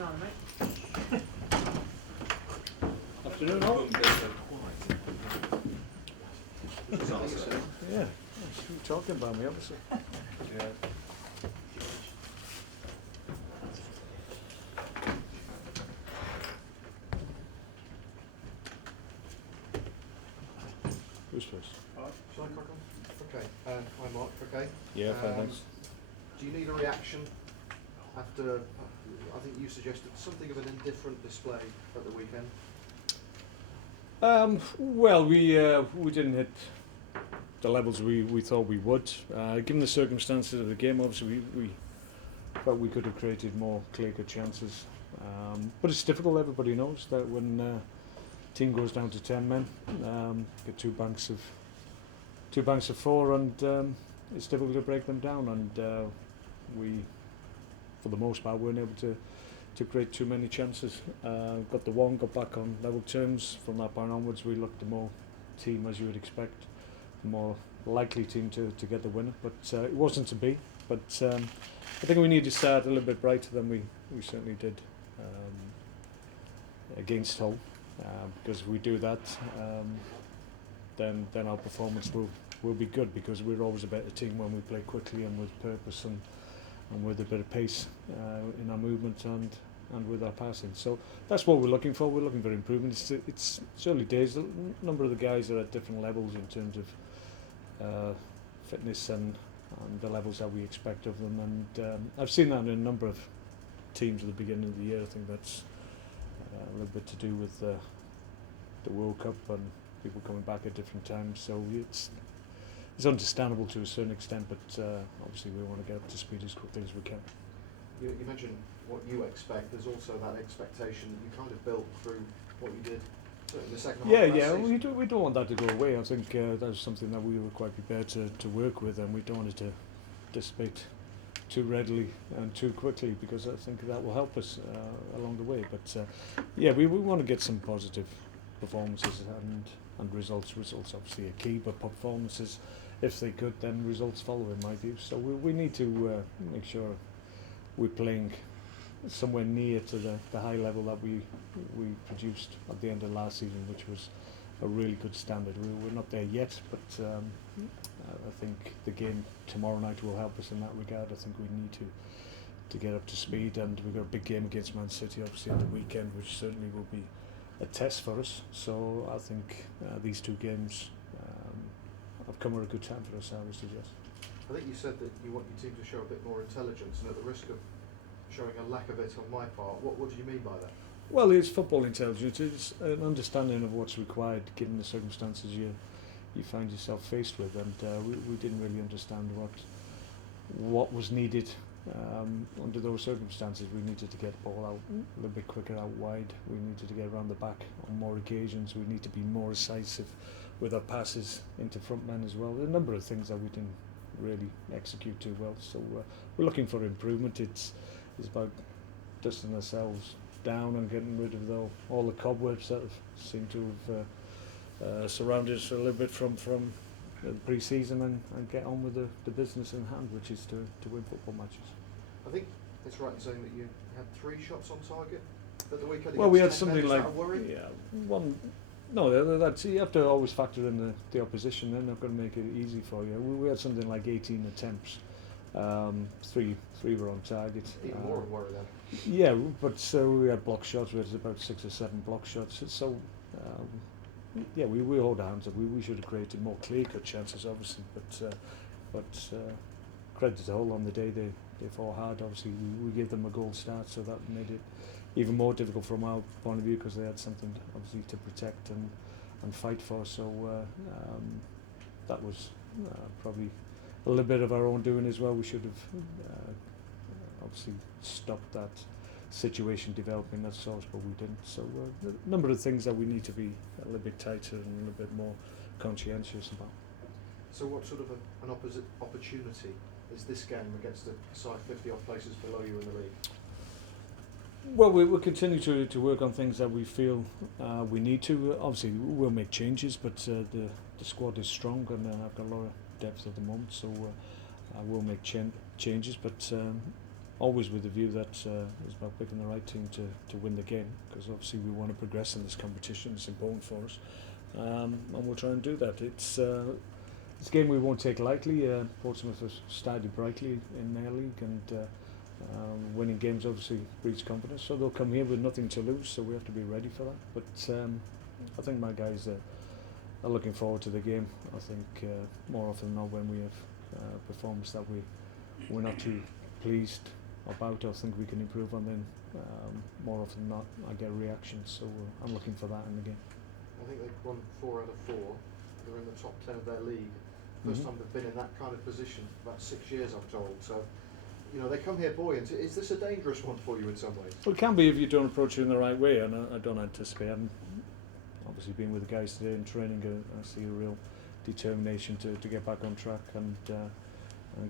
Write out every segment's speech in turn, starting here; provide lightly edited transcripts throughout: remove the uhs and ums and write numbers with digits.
banana, mate. Afternoon, all. Yeah, you're talking about me, obviously. Yeah. Who's first? Shall I crack on? Okay. Hi, Mark. Okay. Yeah, fine, thanks. Do you need a reaction after? I think you suggested something of an indifferent display at the weekend. Well, we didn't hit the levels we thought we would. Given the circumstances of the game, obviously we felt we could have created more clear-cut chances. But it's difficult. Everybody knows that when a team goes down to 10 men, get two banks of four, and it's difficult to break them down. And we, for the most part, weren't able to create too many chances. Got back on level terms. From that point onwards, we looked the more team as you would expect, the more likely team to get the winner. But it wasn't to be. But I think we need to start a little bit brighter than we certainly did against Hull. Because if we do that, then our performance will be good, because we're always a better team when we play quickly and with purpose and with a bit of pace in our movement and with our passing. So that's what we're looking for. We're looking for improvement. It's early days. A number of the guys are at different levels in terms of fitness and the levels that we expect of them. And I've seen that in a number of teams at the beginning of the year. I think that's a little bit to do with the World Cup and people coming back at different times. So it's understandable to a certain extent, but obviously we want to get up to speed as quickly as we can. You mentioned what you expect. There's also that expectation that you kind of built through what you did in the second half. Yeah. We don't want that to go away. I think that's something that we were quite prepared to work with, and we don't want it to dissipate too readily and too quickly, because I think that will help us along the way. But we want to get some positive performances and results. Results obviously are key, but performances, if they could, then results follow, in my view. So we need to make sure we're playing somewhere near to the high level that we produced at the end of last season, which was a really good standard. We're not there yet, but I think the game tomorrow night will help us in that regard. I think we need to get up to speed, and we've got a big game against Man City obviously at the weekend, which certainly will be a test for us. So I think these two games have come at a good time for us, I would suggest. I think you said that you want your team to show a bit more intelligence, and at the risk of showing a lack of it on my part, what do you mean by that? Well, it's football intelligence. It's an understanding of what's required given the circumstances you find yourself faced with, and we didn't really understand what was needed under those circumstances. We needed to get the ball out a little bit quicker out wide. We needed to get around the back on more occasions. We need to be more decisive with our passes into front men as well. There are a number of things that we didn't really execute too well. So we're looking for improvement. It's about dusting ourselves down and getting rid of all the cobwebs that seem to have surrounded us a little bit from the pre-season, and get on with the business in hand, which is to win football matches. I think it's right in saying that you had 3 shots on target at the weekend. Well, we had against something 10 men. like Is that a worry? one. No, that's, you have to always factor in the opposition. They're not going to make it easy for you. We had something like 18 attempts. 3 were on target. Even more of a worry then. Yeah, but so we had block shots. We had about 6 or 7 block shots. So we hold our hands up. We should have created more clear-cut chances, obviously. But credit to Hull on the day. They fought hard. Obviously, we gave them a goal start, so that made it even more difficult from our point of view, because they had something obviously to protect and fight for. So that was probably a little bit of our own doing as well. We should have obviously stopped that situation developing that source, but we didn't. So a number of things that we need to be a little bit tighter and a little bit more conscientious about. So what sort of an opportunity is this game against the side 50 odd places below you in the league? Well, we'll continue to work on things that we feel we need to. Obviously, we'll make changes, but the squad is strong, and I've got a lot of depth at the moment, so we'll make changes. But always with the view that it's about picking the right team to win the game, because obviously we want to progress in this competition. It's important for us, and we'll try and do that. It's a game we won't take lightly. Portsmouth has started brightly in their league, and winning games obviously breeds confidence, so they'll come here with nothing to lose, so we have to be ready for that. But I think my guys are looking forward to the game. I think more often than not, when we have performance that we're not too pleased about, I think we can improve on, then more often than not I get reactions, so I'm looking for that in the game. I think they've won 4 out of 4. They're in the top 10 of their league. First time they've been in that kind of position, about 6 years I'm told. So, you know, they come here buoyant. Is this a dangerous one for you in some ways? Well, it can be if you don't approach it in the right way, and I don't anticipate. I'm obviously being with the guys today in training. I see a real determination to get back on track and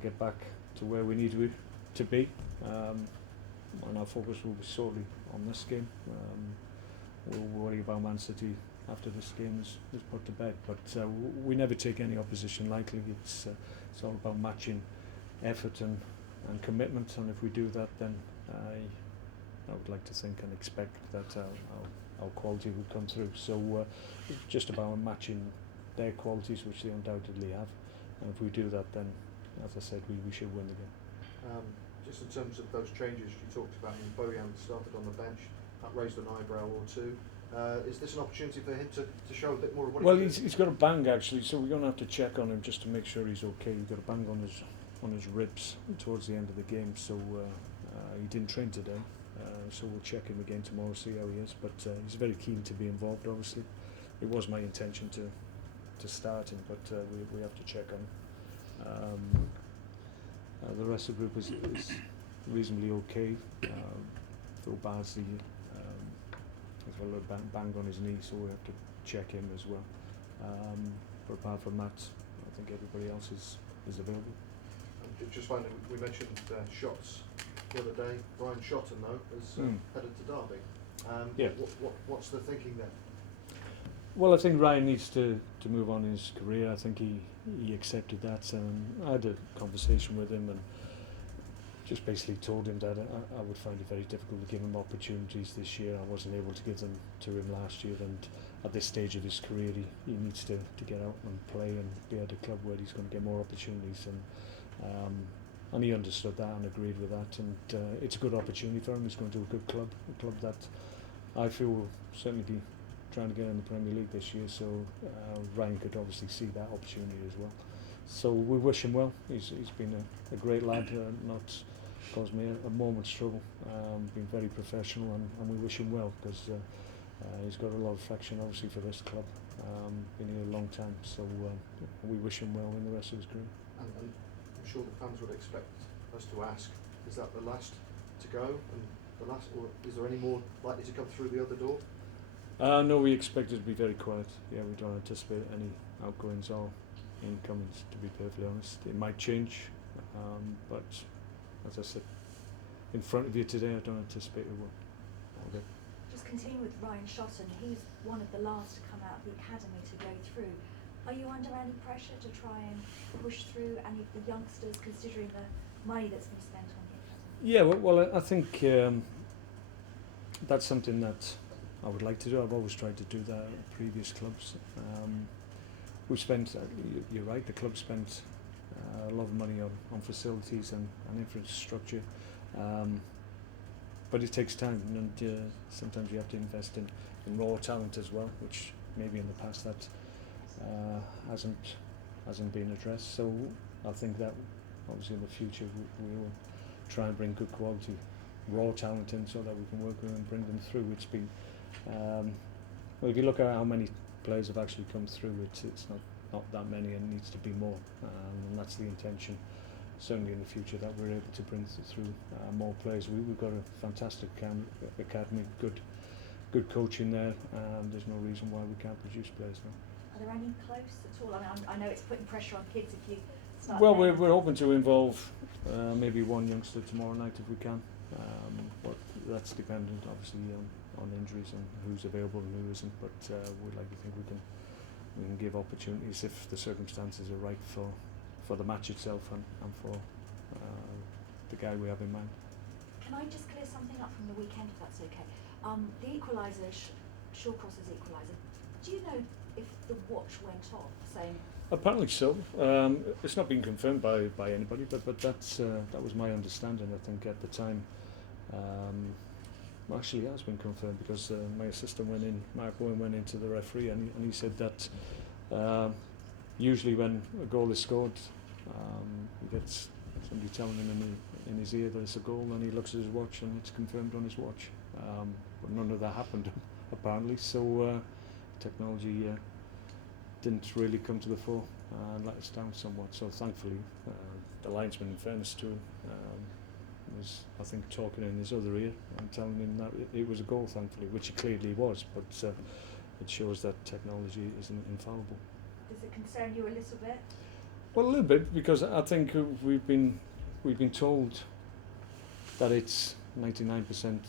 get back to where we need to be. And our focus will be solely on this game. We'll worry about Man City after this game is put to bed. But we never take any opposition lightly. It's all about matching effort and commitment. And if we do that, then I would like to think and expect that our quality would come through. So it's just about matching their qualities, which they undoubtedly have. And if we do that, then, as I said, we should win the game. Just in terms of those changes you talked about, Bojan started on the bench, that raised an eyebrow or two. Is this an opportunity for him to show a bit more of what he's got a bang actually, so we're going to have to check on him just to make sure he's okay. He's got a bang on his ribs towards the end of the game, so he didn't train today, so we'll check him again tomorrow, see how he is, but he's very keen to be involved. Obviously it was my intention to start him, but we have to check on him. The rest of the group is reasonably okay. Phil Bardsley has got a little bang on his knee, so we have to check him as well. But apart from that, I think everybody else is available. Just finally, we mentioned shots the other day. Ryan Shotton, though, is headed to Derby. What's the thinking there? Well, I think Ryan needs to move on in his career. I think he accepted that. I had a conversation with him and just basically told him that I would find it very difficult to give him opportunities this year. I wasn't able to give them to him last year, and at this stage of his career he needs to get out and play and be at a club where he's going to get more opportunities, and he understood that and agreed with that, and it's a good opportunity for him. He's going to a good club, a club that I feel will certainly be trying to get in the Premier League this year, so Ryan could obviously see that opportunity as well. So we wish him well. He's been a great lad, not caused me a moment's trouble, been very professional, and we wish him well, because he's got a lot of affection obviously for this club, been here a long time, so we wish him well in the rest of his career. And I'm sure the fans would expect us to ask, is that the last to go, and the last, or is there any more likely to come through the other door? No, we expect it to be very quiet. Yeah, we don't anticipate any outgoings or incomings, to be perfectly honest. It might change, but as I said in front of you today, I don't anticipate it will. Okay. Just continue with Ryan Shotton. He's one of the last to come out of the academy to go through. Are you under any pressure to try and push through any of the youngsters, considering the money that's been spent on the academy? Yeah, well I think that's something that I would like to do. I've always tried to do that at previous clubs. We spent, you're right, the club spent a lot of money on facilities and infrastructure, but it takes time, and sometimes you have to invest in raw talent as well, which maybe in the past that hasn't been addressed. So I think that obviously in the future we will try and bring good quality raw talent in, so that we can work with them and bring them through. It's been well, if you look at how many players have actually come through, it's not that many, and needs to be more, and that's the intention certainly in the future, that we're able to bring through more players. We've got a fantastic academy, good coaching there, and there's no reason why we can't produce players now. Are there any close at all? I mean, I know it's putting pressure on kids if you start. Well, we're hoping to involve maybe one youngster tomorrow night if we can, but that's dependent obviously on injuries and who's available and who isn't, but we'd like to think we can give opportunities if the circumstances are right for the match itself and for the guy we have in mind. Can I just clear something up from the weekend, if that's okay? The equaliser, Shawcross's equaliser, do you know if the watch went off, saying... Apparently so. It's not been confirmed by anybody, but that's that was my understanding. I think at the time, actually it has been confirmed because my assistant went in, Mark Hughes went into the referee, and he said that usually when a goal is scored, he gets somebody telling him in his ear that it's a goal, and he looks at his watch and it's confirmed on his watch. But none of that happened apparently. So technology. Didn't really come to the fore and let us down somewhat. So thankfully, the linesman, in fairness to him, was, I think, talking in his other ear and telling him that it was a goal, thankfully, which it clearly was. But it shows that technology isn't infallible. Does it concern you a little bit? Well, a little bit, because I think we've been told that it's 99%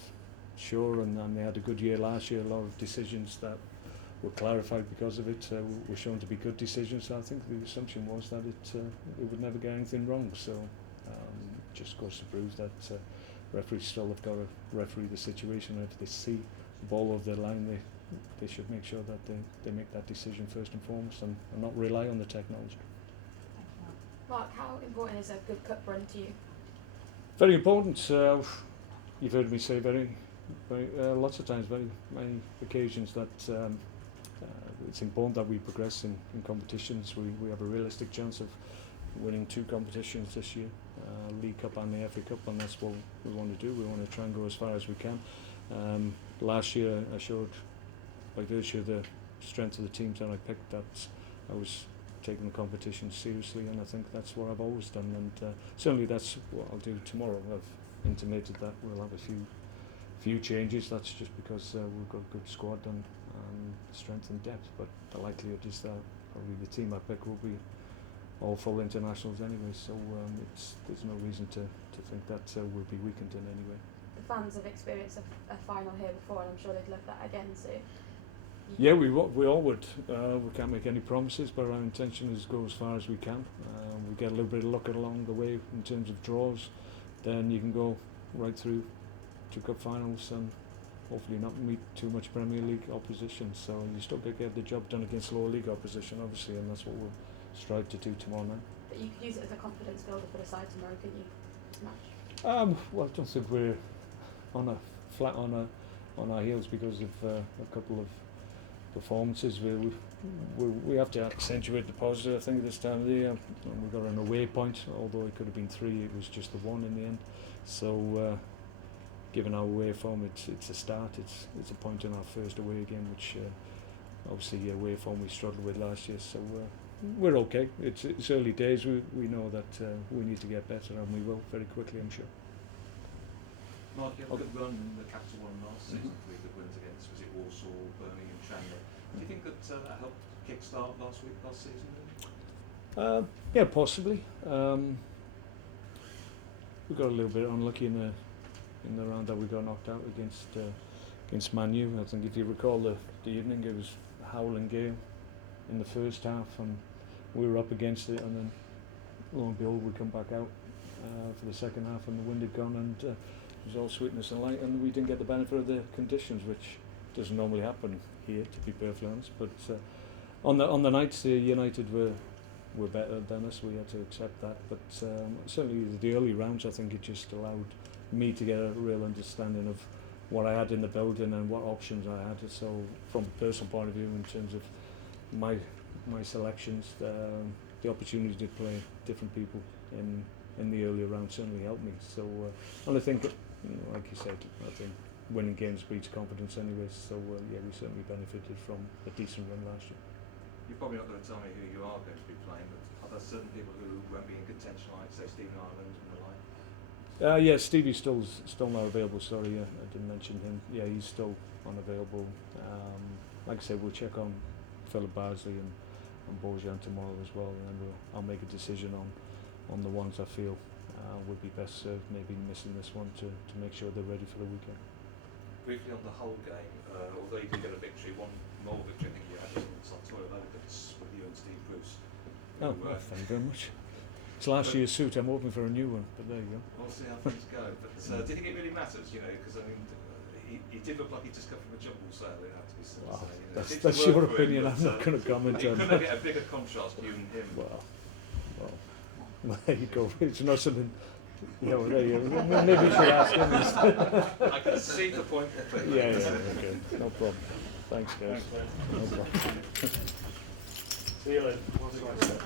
sure, and they had a good year last year. A lot of decisions that were clarified because of it, were shown to be good decisions. So I think the assumption was that it would never get anything wrong. So just goes to prove that referees still have got to referee the situation. And if they see the ball over the line, they should make sure that they make that decision first and foremost, and not rely on the technology. Thank you, Mark, how important is a good cup run to you? Very important. You've heard me say lots of times, very many occasions, that it's important that we progress in competitions. We have a realistic chance of winning 2 competitions this year, League Cup and the FA Cup, and that's what we want to do. We want to try and go as far as we can. Last year I showed, by virtue of the strength of the teams that I picked, that I was taking the competition seriously, and I think that's what I've always done, and certainly that's what I'll do tomorrow. I've intimated that we'll have a few changes. That's just because we've got a good squad and strength and depth, but the likelihood is that probably the team I pick will be all full internationals anyway, so there's no reason to think that we'll be weakened in any way. The fans have experienced a final here before, and I'm sure they'd love that again, so... Yeah, we all would. We can't make any promises, but our intention is to go as far as we can. We get a little bit of luck along the way in terms of draws, then you can go right through to cup finals and hopefully not meet too much Premier League opposition. So you still got to get the job done against lower league opposition, obviously, and that's what we'll strive to do tomorrow night. But you could use it as a confidence builder for the side tomorrow, couldn't you? Smash. Well, I don't think we're flat on our heels because of a couple of performances. We have to accentuate the positive, I think, this time of the year. We've got an away point, although it could have been 3, it was just the 1 in the end. So given our away form, it's a start. It's a point in our first away game, which obviously away form we struggled with last year. So we're okay. It's early days. We know that we need to get better, and we will very quickly, I'm sure. Mark, you had a good run in the Capital One last season, 3 good wins against, was it Walsall, Birmingham, Tranmere. Do you think that helped kick-start last season? Yeah, possibly. We got a little bit unlucky in the round that we got knocked out against Man U. I think if you recall the evening, it was a howling game in the first half, and we were up against it, and then lo and behold we come back out for the second half, and the wind had gone, and it was all sweetness and light, and we didn't get the benefit of the conditions, which doesn't normally happen here, to be perfectly honest. But on the nights, United were better than us. We had to accept that. But certainly the early rounds, I think it just allowed me to get a real understanding of what I had in the building and what options I had. So from a personal point of view, in terms of my selections, the opportunity to play different people in the earlier round certainly helped me. So and I think, like you said, I think winning games breeds confidence anyway. So yeah, we certainly benefited from a decent run last year. You're probably not going to tell me who you are going to be playing, but are there certain people who won't be in contention, like say Stephen Ireland and the like? Yeah, Stevie's still not available. Sorry, I didn't mention him. Yeah, he's still unavailable. Like I said, we'll check on Philip Bardsley and Bojan tomorrow as well, and then I'll make a decision on the ones I feel would be best served, maybe missing this one to make sure they're ready for the weekend. Briefly on the whole game, although you did get a victory, one more victory I think you had was on Tour of Elegance with you and Steve Bruce. Oh, well, thank you very much. It's last year's suit. I'm hoping for a new one, but there you go. We'll see how things go. But do you think it really matters? You know, because I mean, he did look like he just come from a jumble sale. It had to be said. Wow, So, you know, that's it did your work for him, opinion. but, I'm not going to comment you on couldn't that. get a bigger contrast, you and him. Well, there you go. It's not something. Yeah, well, there you go. Maybe you should ask him instead. I can see the point completely. Yeah, okay. No problem. Thanks, guys. No problem. See you later. One side.